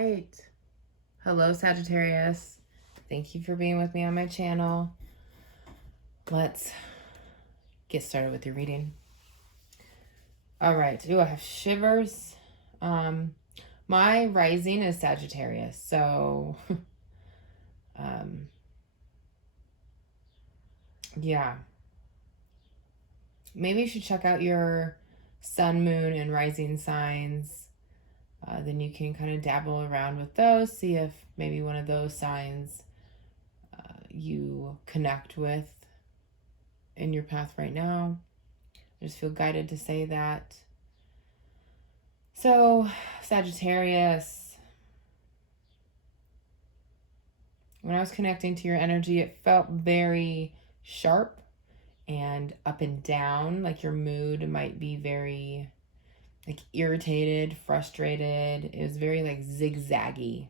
right. Hello, Sagittarius. Thank you for being with me on my channel. Let's get started with your reading. All right. Ooh, I have shivers. My rising is Sagittarius, so yeah. Maybe you should check out your sun, moon, and rising signs. Then you can kind of dabble around with those, see if maybe one of those signs you connect with in your path right now. I just feel guided to say that. So, Sagittarius, when I was connecting to your energy, it felt very sharp and up and down, like your mood might be very irritated, frustrated. It was very zigzaggy.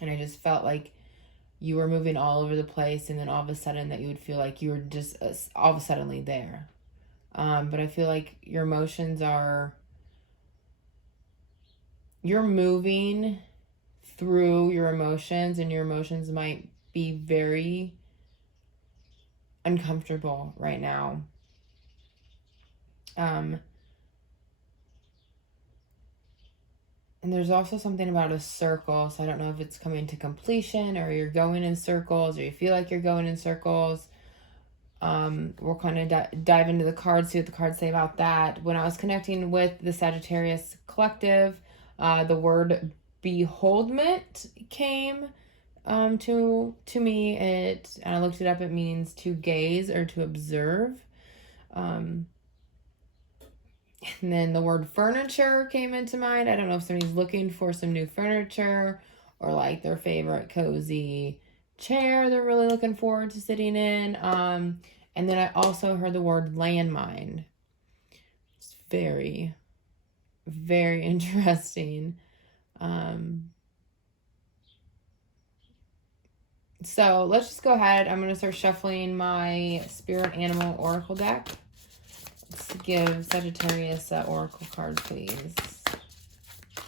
And I just felt like you were moving all over the place, and then all of a sudden that you would feel like you were just all of a suddenly there. But I feel like your emotions you're moving through your emotions, and your emotions might be very uncomfortable right now. And there's also something about a circle, so I don't know if it's coming to completion or you're going in circles or you feel like you're going in circles. We'll kind of dive into the cards, see what the cards say about that. When I was connecting with the Sagittarius collective, the word beholdment came to me. And I looked it up. It means to gaze or to observe. And then the word furniture came into mind. I don't know if somebody's looking for some new furniture or like their favorite cozy chair they're really looking forward to sitting in. And then I also heard the word landmine. It's very, very interesting. So let's just go ahead. I'm going to start shuffling my Spirit Animal Oracle deck. Let's give Sagittarius an oracle card, please.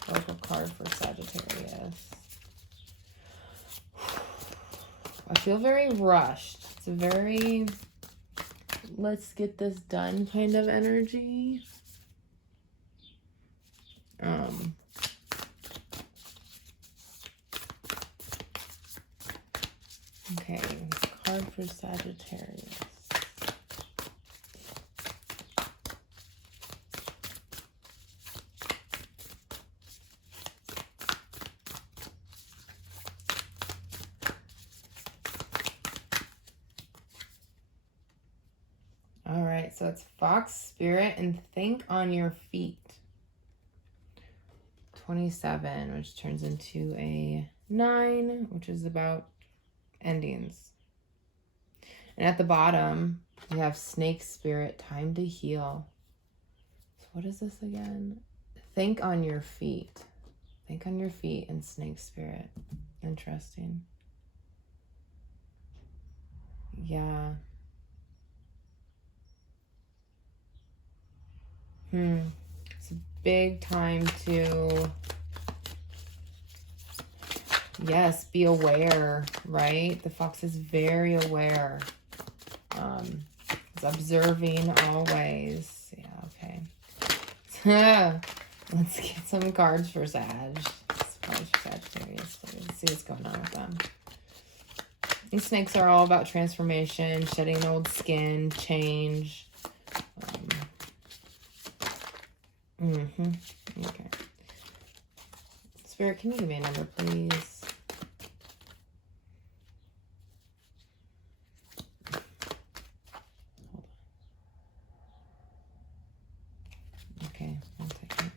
Oracle card for Sagittarius. I feel very rushed. It's a very let's get this done kind of energy. Okay, card for Sagittarius. All right, so it's Fox, Spirit, and Think on Your Feet. 27, which turns into a 9, which is about endings. And at the bottom, you have Snake Spirit, Time to Heal. So what is this again? Think on your feet. Think on your feet and Snake Spirit. Interesting. Yeah. It's a big time to, yes, be aware, right? The fox is very aware. It's observing always. Yeah, okay. Let's get some cards for Sagittarius. Let's see what's going on with them. These snakes are all about transformation, shedding old skin, change. Okay. Spirit, can you give me a number, please? Hold on. Okay, 1 second.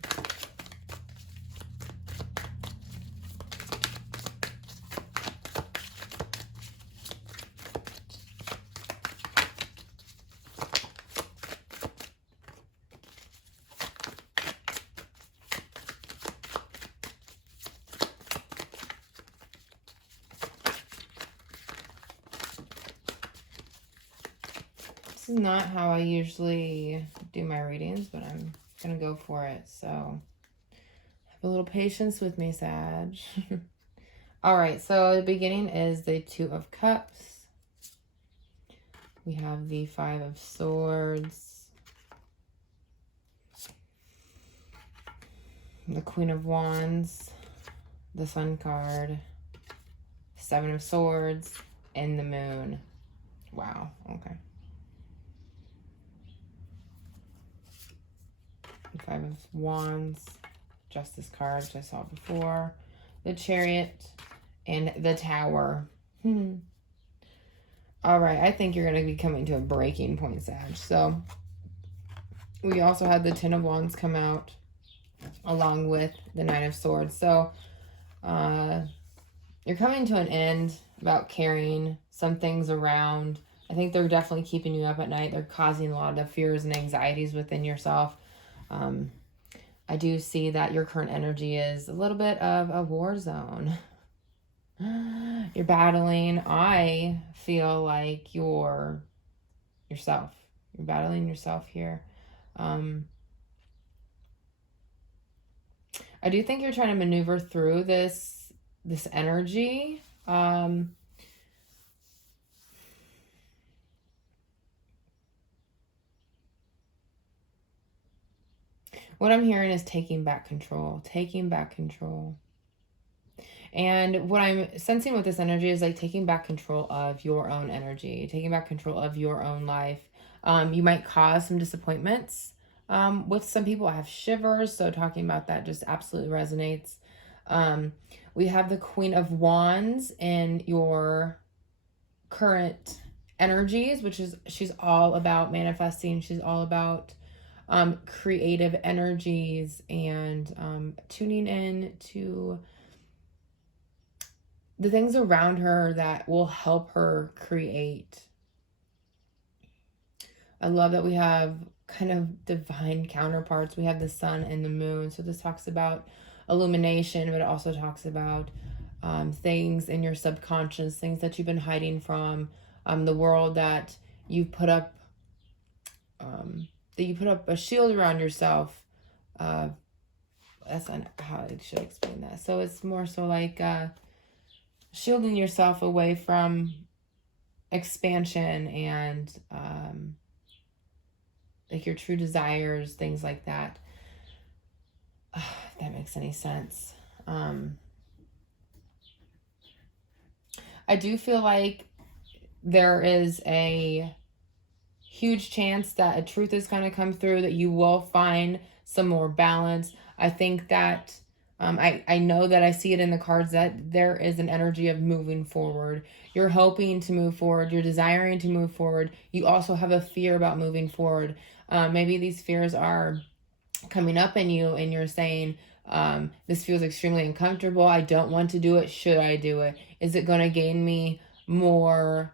This is not how I usually do my readings, but I'm going to go for it. So, A little patience with me, Sag. All right, so the beginning is the Two of Cups. We have the Five of Swords. The Queen of Wands. The Sun card. Seven of Swords. And the Moon. Wow, okay. The Five of Wands. Justice card, which I saw before. The Chariot. And the Tower. All right, I think you're going to be coming to a breaking point, Sag. So we also had the Ten of Wands come out along with the Nine of Swords. So you're coming to an end about carrying some things around. I think they're definitely keeping you up at night. They're causing a lot of fears and anxieties within yourself. I do see that your current energy is a little bit of a war zone. You're battling. I feel like you're yourself. You're battling yourself here. I do think you're trying to maneuver through this energy. What I'm hearing is taking back control. Taking back control. And what I'm sensing with this energy is like taking back control of your own energy, taking back control of your own life. You might cause some disappointments with some people. I have shivers, so talking about that just absolutely resonates. We have the Queen of Wands in your current energies, which is she's all about manifesting. She's all about creative energies and tuning in to the things around her that will help her create. I love that we have kind of divine counterparts. We have the sun and the moon. So this talks about illumination, but it also talks about things in your subconscious, things that you've been hiding from, the world that you've put up, a shield around yourself. That's not how I should explain that. So it's more so like shielding yourself away from expansion and like your true desires, things like that. If that makes any sense. I do feel like there is a huge chance that a truth is going to come through, that you will find some more balance. I think that I know that I see it in the cards that there is an energy of moving forward. You're hoping to move forward. You're desiring to move forward. You also have a fear about moving forward. Maybe these fears are coming up in you and you're saying, this feels extremely uncomfortable. I don't want to do it. Should I do it? Is it going to gain me more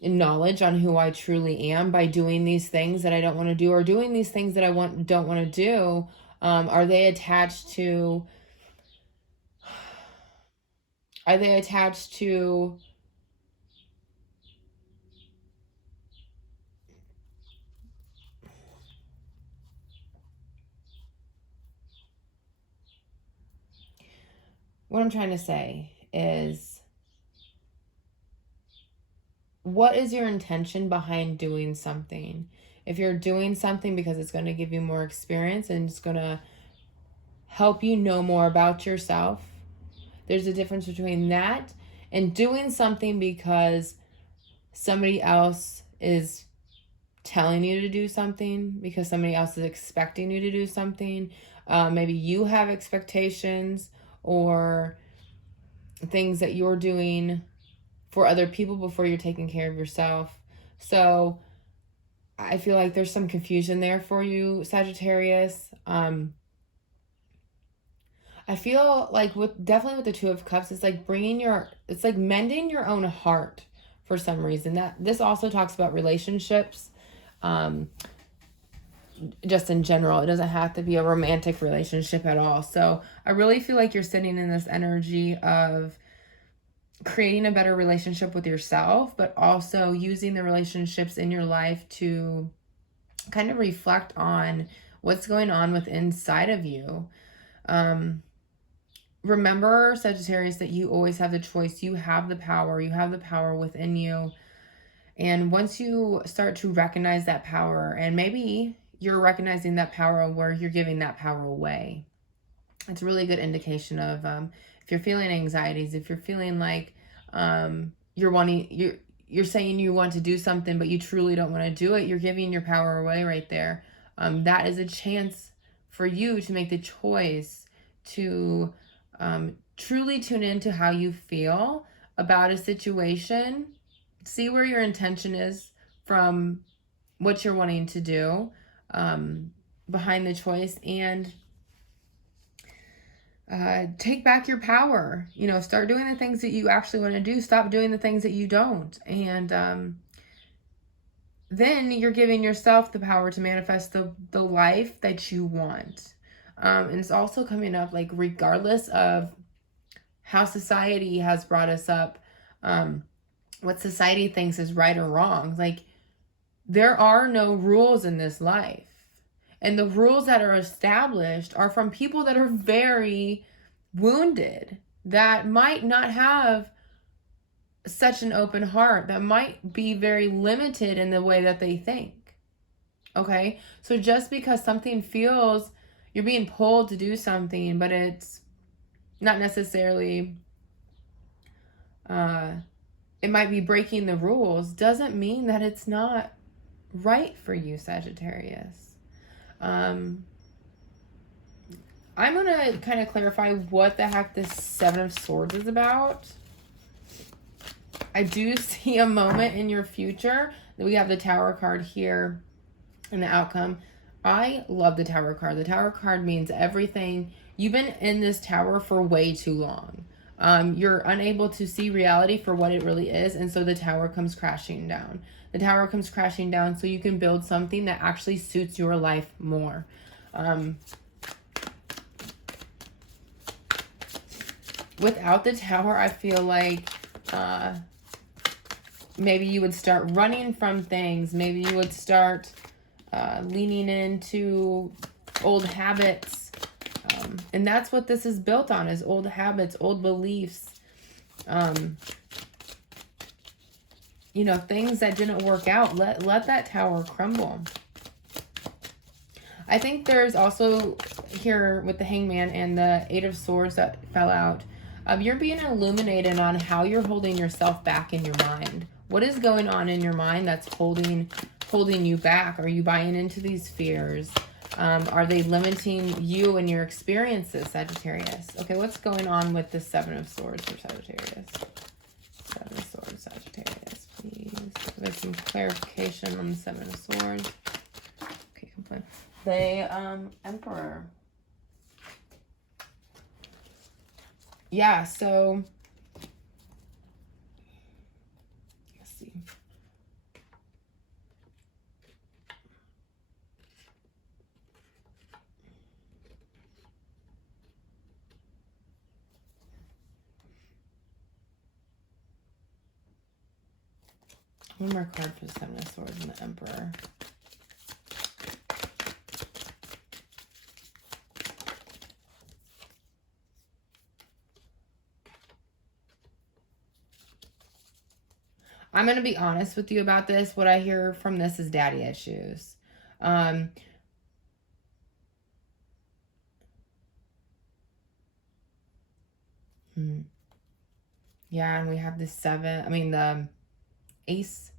knowledge on who I truly am by doing these things that I don't want to do, or doing these things that I don't want to do? Are they attached to what I'm trying to say is, what is your intention behind doing something? If you're doing something because it's going to give you more experience and it's going to help you know more about yourself, there's a difference between that and doing something because somebody else is telling you to do something, because somebody else is expecting you to do something. Maybe you have expectations or things that you're doing for other people before you're taking care of yourself. So I feel like there's some confusion there for you, Sagittarius. I feel like definitely with the Two of Cups, it's like mending your own heart for some reason. That this also talks about relationships, just in general. It doesn't have to be a romantic relationship at all. So I really feel like you're sitting in this energy of creating a better relationship with yourself, but also using the relationships in your life to kind of reflect on what's going on with inside of you. remember, Sagittarius, that you always have the choice. You have the power. You have the power within you. And once you start to recognize that power, and maybe you're recognizing that power where you're giving that power away, it's a really good indication of if you're feeling anxieties, if you're feeling like you're saying you want to do something, but you truly don't want to do it, you're giving your power away right there. That is a chance for you to make the choice to truly tune into how you feel about a situation. See where your intention is from what you're wanting to do behind the choice, and take back your power. You know, start doing the things that you actually want to do. Stop doing the things that you don't. And then you're giving yourself the power to manifest the life that you want. And it's also coming up, like, regardless of how society has brought us up, what society thinks is right or wrong, like, there are no rules in this life. And the rules that are established are from people that are very wounded, that might not have such an open heart, that might be very limited in the way that they think. Okay? So just because something feels, you're being pulled to do something, but it's not necessarily, it might be breaking the rules, doesn't mean that it's not right for you, Sagittarius. I'm going to kind of clarify what the heck this Seven of Swords is about. I do see a moment in your future. We have the Tower card here and the outcome. I love the Tower card. The Tower card means everything. You've been in this tower for way too long. You're unable to see reality for what it really is, and so the tower comes crashing down. The tower comes crashing down so you can build something that actually suits your life more. Without the tower, I feel like maybe you would start running from things. Maybe you would start leaning into old habits. And that's what this is built on, is old habits, old beliefs. You know, things that didn't work out. Let that tower crumble. I think there's also here with the Hangman and the Eight of Swords that fell out. You're being illuminated on how you're holding yourself back in your mind. What is going on in your mind that's holding you back? Are you buying into these fears? Are they limiting you and your experiences, Sagittarius? Okay, what's going on with the Seven of Swords for Sagittarius? Seven of Swords, Sagittarius, please. There's some clarification on the Seven of Swords. Okay, complain. The Emperor. Yeah, so let's see. One more card for the Seven of Swords and the Emperor. I'm going to be honest with you about this. What I hear from this is daddy issues. Yeah, and we have the Ace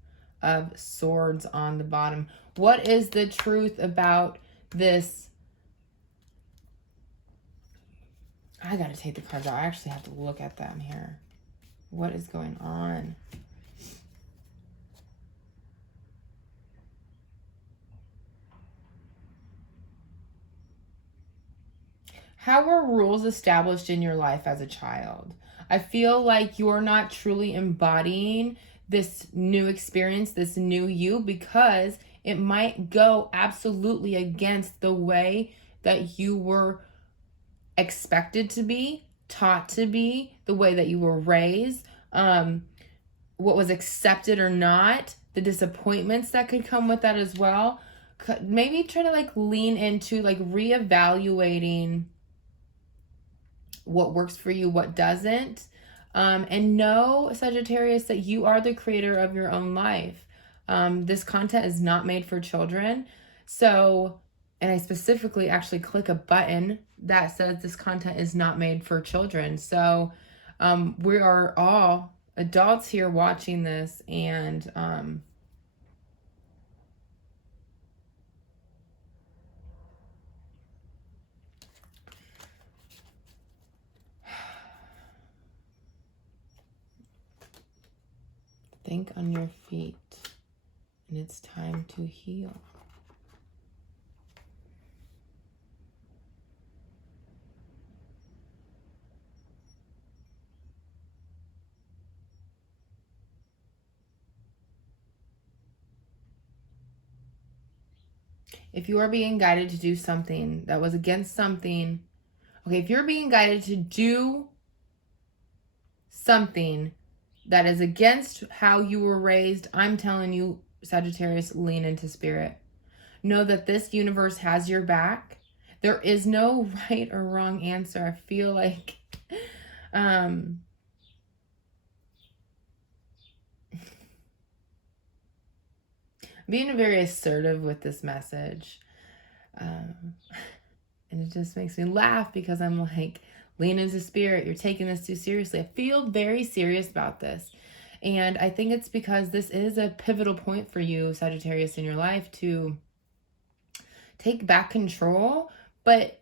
of Swords on the bottom. What is the truth about this? I got to take the cards out. I actually have to look at them here. What is going on? How were rules established in your life as a child? I feel like you're not truly embodying this new experience, this new you, because it might go absolutely against the way that you were expected to be, taught to be, the way that you were raised, what was accepted or not, the disappointments that could come with that as well. Maybe try to like lean into like reevaluating what works for you, what doesn't. And know, Sagittarius, that you are the creator of your own life. This content is not made for children. So, and I specifically actually click a button that says this content is not made for children. So, we are all adults here watching this, and think on your feet, and it's time to heal. If you are being guided to do something that was against something, okay, if you're being guided to do something that is against how you were raised, I'm telling you, Sagittarius, lean into spirit. Know that this universe has your back. There is no right or wrong answer. I feel like being very assertive with this message. And it just makes me laugh because I'm like, lean into spirit. You're taking this too seriously. I feel very serious about this. And I think it's because this is a pivotal point for you, Sagittarius, in your life to take back control, but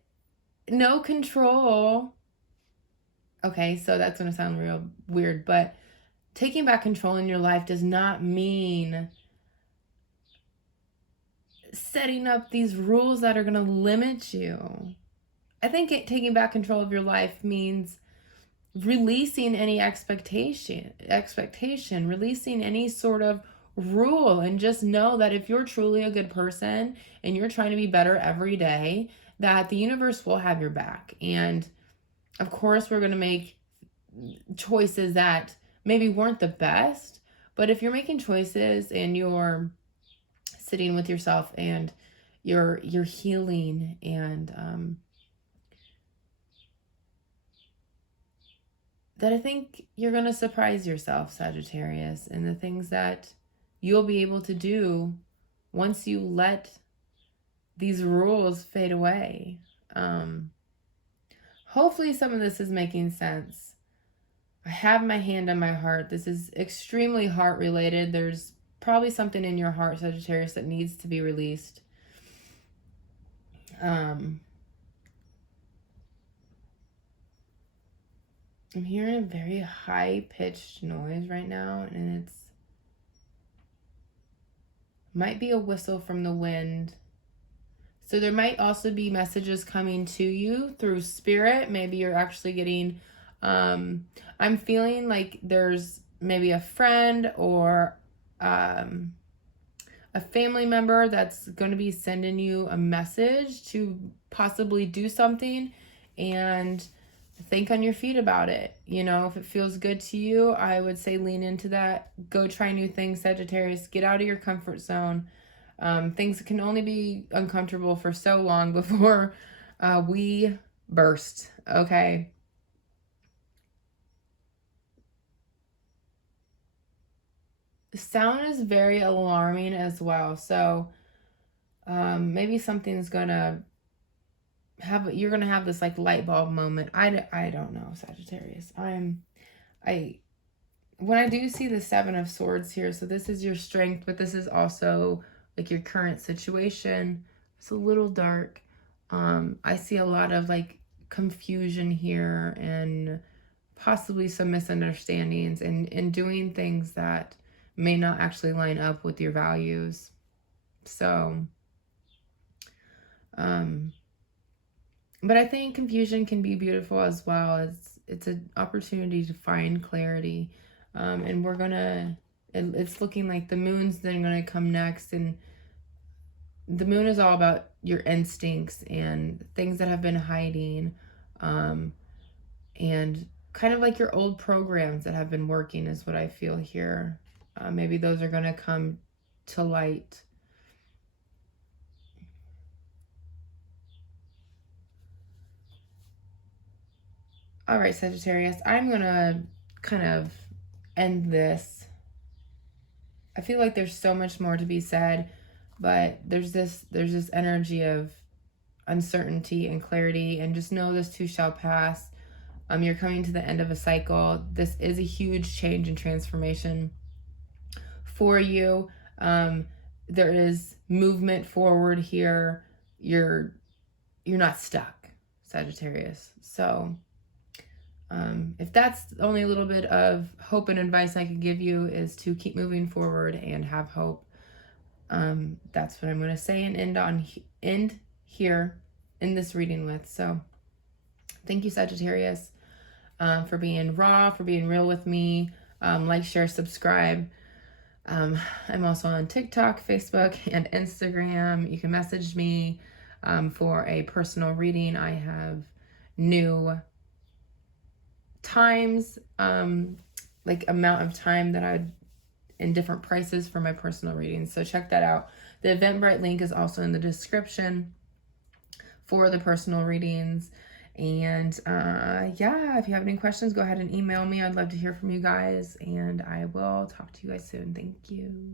no control. Okay, so that's going to sound real weird, but taking back control in your life does not mean setting up these rules that are going to limit you. I think taking back control of your life means releasing any expectation, releasing any sort of rule, and just know that if you're truly a good person and you're trying to be better every day, that the universe will have your back. And of course, we're going to make choices that maybe weren't the best, but if you're making choices and you're sitting with yourself and you're healing, and that I think you're going to surprise yourself, Sagittarius, and the things that you'll be able to do once you let these rules fade away. Hopefully some of this is making sense. I have my hand on my heart. This is extremely heart related. There's probably something in your heart, Sagittarius, that needs to be released. I'm hearing a very high-pitched noise right now, and it's might be a whistle from the wind. So there might also be messages coming to you through spirit. Maybe you're actually getting, I'm feeling like there's maybe a friend or a family member that's going to be sending you a message to possibly do something, and think on your feet about it. You know, if it feels good to you, I would say lean into that. Go try new things, Sagittarius. Get out of your comfort zone. Things can only be uncomfortable for so long before we burst, okay? The sound is very alarming as well. So maybe something's gonna you're gonna have this like light bulb moment. I don't know, Sagittarius. When I do see the Seven of Swords here, so this is your strength, but this is also like your current situation. It's a little dark. I see a lot of like confusion here and possibly some misunderstandings, and doing things that may not actually line up with your values. So, but I think confusion can be beautiful as well. It's an opportunity to find clarity. And we're gonna, it's looking like the moon's then gonna come next, and the moon is all about your instincts and things that have been hiding, and kind of like your old programs that have been working is what I feel here. Maybe those are gonna come to light. All right, Sagittarius, I'm going to kind of end this. I feel like there's so much more to be said, but there's this energy of uncertainty and clarity, and just know this too shall pass. You're coming to the end of a cycle. This is a huge change and transformation for you. There is movement forward here. You're not stuck, Sagittarius. So if that's only a little bit of hope and advice I could give you, is to keep moving forward and have hope. That's what I'm going to say and end here in this reading with. So thank you, Sagittarius, for being raw, for being real with me. Like, share, subscribe. I'm also on TikTok, Facebook, and Instagram. You can message me for a personal reading. I have new times, like amount of time that in different prices for my personal readings. So check that out. The Eventbrite link is also in the description for the personal readings. And yeah, if you have any questions, go ahead and email me. I'd love to hear from you guys, and I will talk to you guys soon. Thank you.